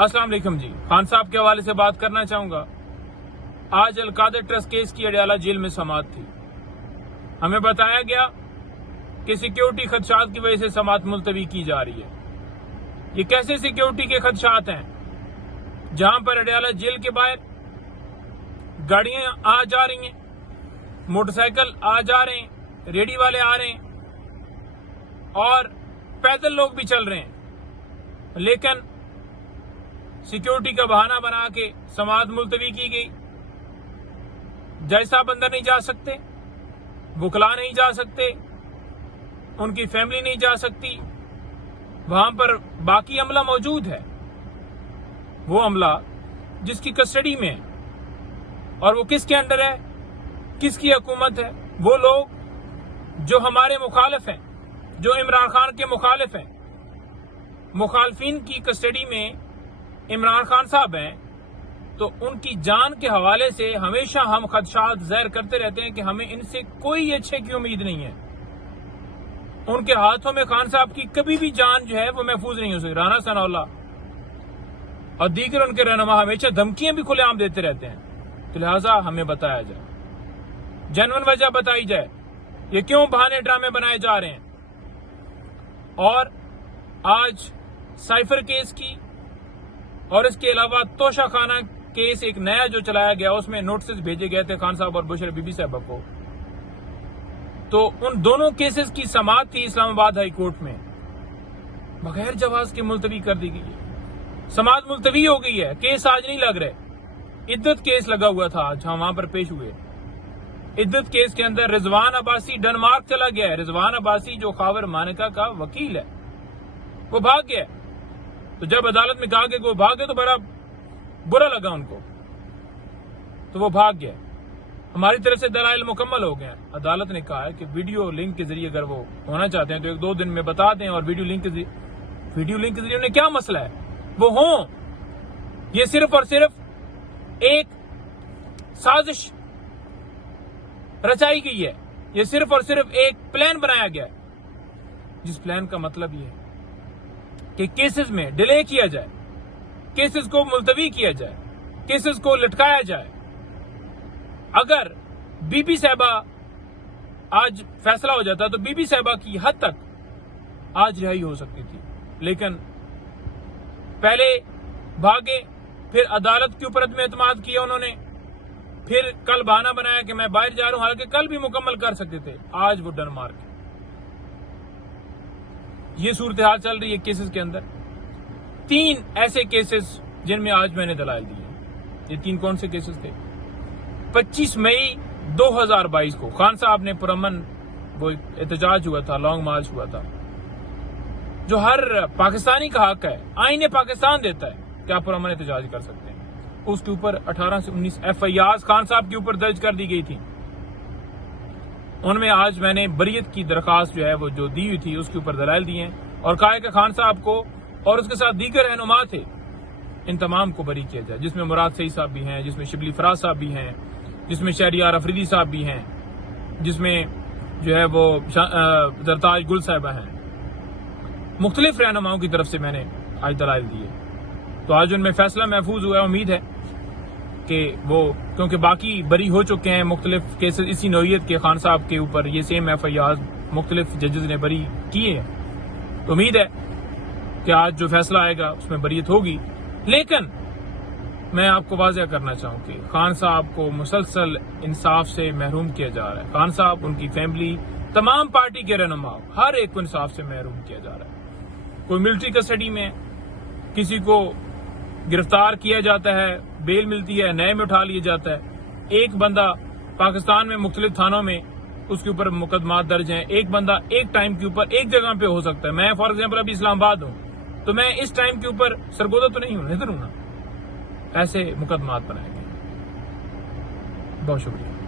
अस्सलाम वालेकुम जी। खान साहब के हवाले से बात करना चाहूंगा। आज अलकादर ट्रस्ट केस की अडयाला जेल में समाअत थी। हमें बताया गया कि सिक्योरिटी खदशात की वजह से समाअत मुलतवी की जा रही है। ये कैसे सिक्योरिटी के खदशात हैं? जहां पर अडयाला जेल के बाहर गाड़ियां आ जा रही हैं, मोटरसाइकिल आ जा रहे हैं, रेडी वाले आ रहे हैं और पैदल लोग भी चल रहे हैं, लेकिन सिक्योरिटी का बहाना बना के समाअत मुलतवी की गई। जज साहब अंदर नहीं जा सकते, वकला नहीं जा सकते, उनकी फैमिली नहीं जा सकती। वहां पर बाकी अमला मौजूद है, वो अमला जिसकी कस्टडी में है, और वो किसके अंडर है, किसकी हुकूमत है? वो लोग जो हमारे मुखालिफ हैं, जो इमरान खान के मुखालिफ हैं। मुखालफिन की कस्टडी में इमरान खान साहब हैं, तो उनकी जान के हवाले से हमेशा हम खदशात ज़ाहिर करते रहते हैं कि हमें इनसे कोई अच्छे की उम्मीद नहीं है। उनके हाथों में खान साहब की कभी भी जान जो है वो महफूज नहीं हो सकती। राना सनाउल्लाह और दीगर उनके रहनुमा हमेशा धमकियां भी खुलेआम देते रहते हैं, तो लिहाजा हमें बताया जाए, जेन्युइन वजह बताई जाए, ये क्यों बहाने ड्रामे बनाए जा रहे हैं। और आज साइफर केस की और इसके अलावा तोशा खाना केस एक नया जो चलाया गया, उसमें नोटिस भेजे गए थे खान साहब और बुशरा बीबी साहबा को, तो उन दोनों केसेस की समाअत थी इस्लामाबाद हाई कोर्ट में, बगैर जवाज के मुलतवी कर दी गई है। समाअत मुलतवी हो गई है, केस आज नहीं लग रहे। इद्दत केस लगा हुआ था आज, हम वहां पर पेश हुए। इद्दत केस के अंदर रिजवान अब्बासी डेनमार्क चला गया है। रिजवान अब्बासी जो खावर मानिका का वकील है, वो भाग गया। तो जब अदालत में कहा गया कि वो भाग गए तो बड़ा बुरा लगा उनको, तो वो भाग गया। हमारी तरफ से दलाइल मुकम्मल हो गए। अदालत ने कहा है कि वीडियो लिंक के जरिए अगर वो होना चाहते हैं तो 1-2 दिन में बता दें, और वीडियो लिंक के जरिए उन्हें क्या मसला है वो हो। ये सिर्फ और सिर्फ एक साजिश रचाई गई है, ये सिर्फ और सिर्फ एक प्लान बनाया गया है, जिस प्लान का मतलब ये है कि केसेस में डिले किया जाए, केसेस को मुलतवी किया जाए, केसेस को लटकाया जाए। अगर बीबी साहबा आज फैसला हो जाता तो बीबी साहबा की हद तक आज रिहाई हो सकती थी, लेकिन पहले भागे, फिर अदालत के ऊपर अदम एतमाद किया उन्होंने, फिर कल बहाना बनाया कि मैं बाहर जा रहा हूं, हालांकि कल भी मुकम्मल कर सकते थे, आज वो डेनमार्क है। ये सूरत हाल चल रही है केसेस के अंदर। 3 ऐसे केसेस जिनमें आज मैंने दलाल दी है। ये 3 कौन से केसेस थे? 25 मई 2022 को खान साहब ने पुरअमन वो एहतजाज हुआ था, लॉन्ग मार्च हुआ था, जो हर पाकिस्तानी का हक है, आईने पाकिस्तान देता है कि आप पुरअमन एहतजाज कर सकते हैं। उसके ऊपर 18 से 19 FIR खान साहब के ऊपर दर्ज कर दी गई थी। उनमें आज मैंने बरीयत की दरखास्त जो है वो जो दी हुई थी, उसके ऊपर दलाइल दिए हैं और कहा है कि खान साहब को और उसके साथ दीगर रहनुमा थे, इन तमाम को बरी किया जाए, जिसमें मुराद सईद साहब भी हैं, जिसमें शिबली फराज साहब भी हैं, जिसमें शहरियार अफरीदी साहब भी हैं, जिसमें जो है वो जरताज गुल साहिबा हैं। मुख्तलिफ रहनुमाओं की तरफ से मैंने आज दलाइल दी है, तो आज उनमें फैसला महफूज हुआ है। उम्मीद है कि वो, क्योंकि बाकी बरी हो चुके हैं मुख्तलिफ केसेस इसी नौइयत के, खान साहब के ऊपर ये सेम FIR मुख्तलिफ जजेस ने बरी किए हैं, तो उम्मीद है कि आज जो फैसला आएगा उसमें बरीयत होगी। लेकिन मैं आपको वाज़ेह करना चाहूँ कि खान साहब को मुसलसल इंसाफ से महरूम किया जा रहा है। खान साहब, उनकी फैमिली, तमाम पार्टी के रहनुमा, हर एक को इंसाफ से महरूम किया जा रहा है। कोई मिलिट्री कस्टडी में, किसी को गिरफ्तार किया जाता है, बेल मिलती है, नए में उठा लिया जाता है। एक बंदा पाकिस्तान में मुख्तलिफ थानों में उसके ऊपर मुकदमा दर्ज हैं। एक बंदा एक टाइम के ऊपर एक जगह पे हो सकता है। मैं फॉर एग्जाम्पल अभी इस्लामाबाद हूं, तो मैं इस टाइम के ऊपर सरगोदा तो नहीं हूं, इधर हूं ना। ऐसे मुकदमात बनाए गए। बहुत शुक्रिया।